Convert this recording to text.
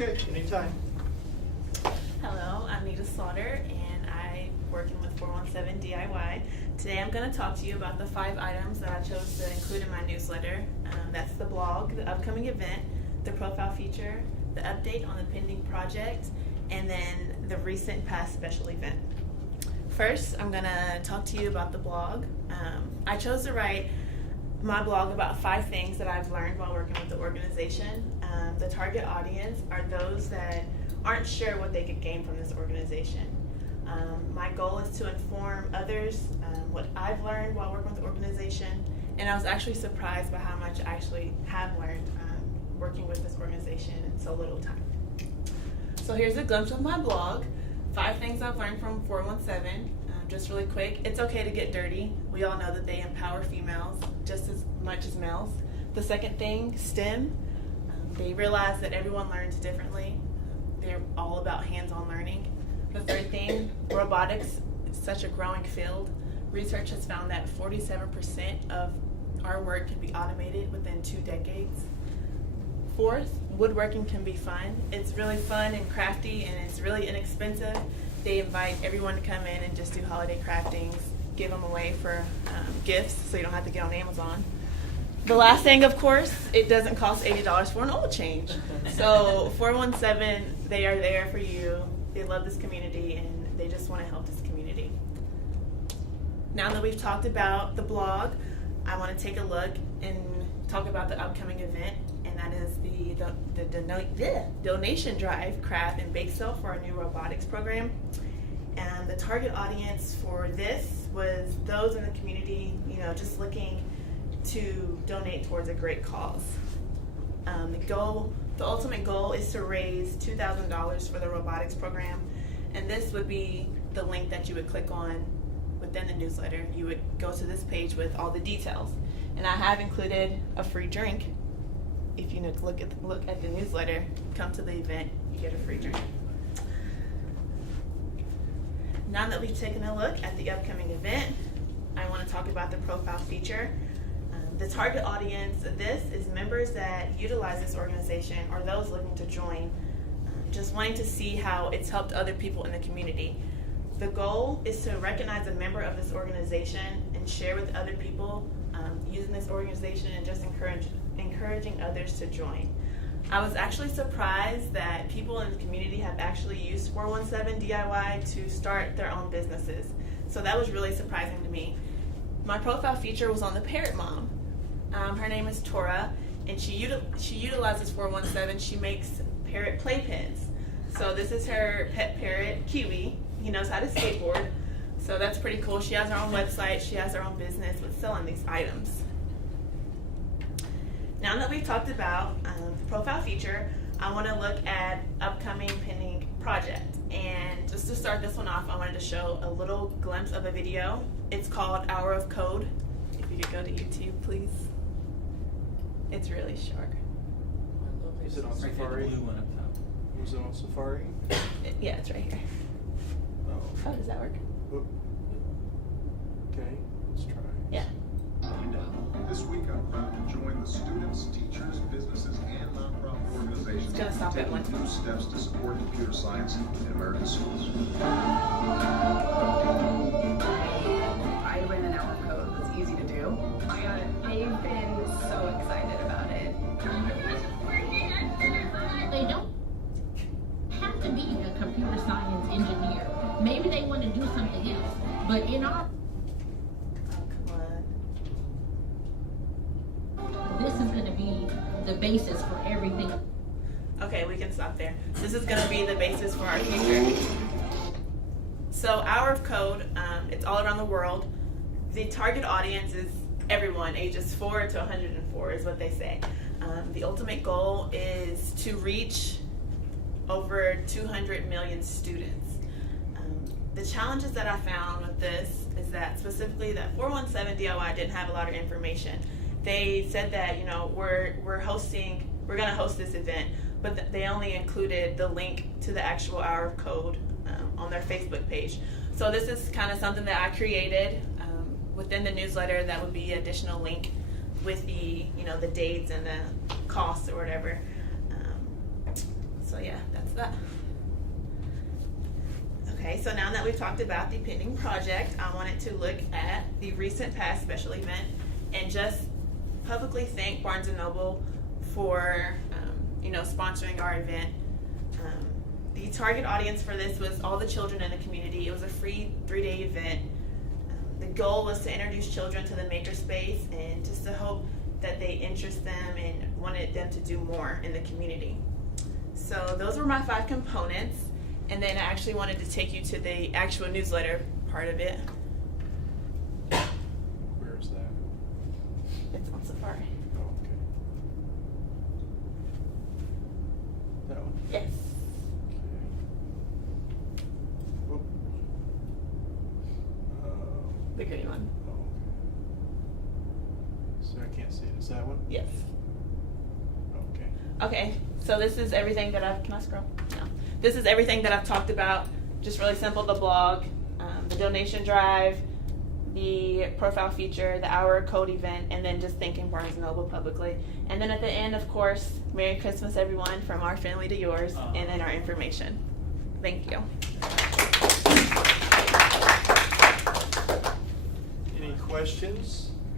Okay, anytime. Hello, I'm Nitat and I'm working with 417 DIY. Today I'm going to talk to you about the 5 items that I chose to include in my newsletter. That's the blog, the upcoming event, the profile feature, the update on the pending project, and then the recent past special event. First, I'm going to talk to you about the blog. I chose to write my blog about 5 things that I've learned while working with the organization. The target audience are those that aren't sure what they could gain from this organization. My goal is to inform others what I've learned while working with the organization, and I was actually surprised by how much I actually have learned working with this organization in so little time. So here's a glimpse of my blog, 5 things I've learned from 417. Just really quick, it's okay to get dirty. We all know that they empower females just as much as males. The second thing, STEM. They realize that everyone learns differently. They're all about hands-on learning. The third thing, robotics is such a growing field. Research has found that 47% of our work can be automated within 2 decades. Fourth, woodworking can be fun. It's really fun and crafty, and it's really inexpensive. They invite everyone to come in and just do holiday craftings, give them away for gifts so you don't have to get on Amazon. The last thing, of course, it doesn't cost $80 for an oil change. So 417, they are there for you. They love this community and they just want to help this community. Now that we've talked about the blog, I want to take a look and talk about the upcoming event, and that is the donation drive, craft and bake sale for our new robotics program. And the target audience for this was those in the community, just looking to donate towards a great cause. The ultimate goal is to raise $2,000 for the robotics program, and this would be the link that you would click on within the newsletter. You would go to this page with all the details, and I have included a free drink. If you look at the newsletter, come to the event, you get a free drink. Now that we've taken a look at the upcoming event, I want to talk about the profile feature. The target audience of this is members that utilize this organization or those looking to join, just wanting to see how it's helped other people in the community. The goal is to recognize a member of this organization and share with other people using this organization and just encouraging others to join. I was actually surprised that people in the community have actually used 417 DIY to start their own businesses. So that was really surprising to me. My profile feature was on the parrot mom. Her name is Tora, and she utilizes 417. She makes parrot playpens. So this is her pet parrot, Kiwi. He knows how to skateboard. So that's pretty cool. She has her own website. She has her own business with selling these items. Now that we've talked about the profile feature, I want to look at upcoming pending project. And just to start this one off, I wanted to show a little glimpse of a video. It's called Hour of Code. If you could go to YouTube, please. It's really short. Is it on Safari? Was it on Safari? Yeah, it's right here. Oh, does that work? Okay, let's try. Yeah. This week I'm proud to join the students, teachers, businesses, and nonprofit organizations It's gonna stop at one. taking new steps to support computer science in American schools. I ran an hour of code. It was easy to do. I got it. They've been so excited about it. They don't have to be a computer science engineer. Maybe they want to do something else. But in our this is going to be the basis for everything. Okay, we can stop there. This is going to be the basis for our future. So Hour of Code, it's all around the world. The target audience is everyone, ages 4 to 104 is what they say. The ultimate goal is to reach over 200 million students. The challenges that I found with this is that specifically that 417 DIY didn't have a lot of information. They said that we're going to host this event, but they only included the link to the actual Hour of Code on their Facebook page. So this is kind of something that I created within the newsletter. That would be an additional link with the the dates and the costs or whatever. So yeah, that's that. Okay, so now that we've talked about the pending project, I wanted to look at the recent past special event and just publicly thank Barnes & Noble for, sponsoring our event. The target audience for this was all the children in the community. It was a free 3-day event. The goal was to introduce children to the makerspace and just to hope that they interest them and wanted them to do more in the community. So those were my 5 components. And then I actually wanted to take you to the actual newsletter part of it. Where is that? It's on Safari. Oh, okay. That one? Yes. Okay. Whoop. The green one. Oh, okay. So I can't see it. Is that one? Yes. Okay. Okay, so this is everything that can I scroll? No. This is everything that I've talked about. Just really simple, the blog, the donation drive, the profile feature, the hour code event, and then just thanking Barnes & Noble publicly. And then at the end, of course, Merry Christmas, everyone, from our family to yours, and then our information. Thank you. Any questions?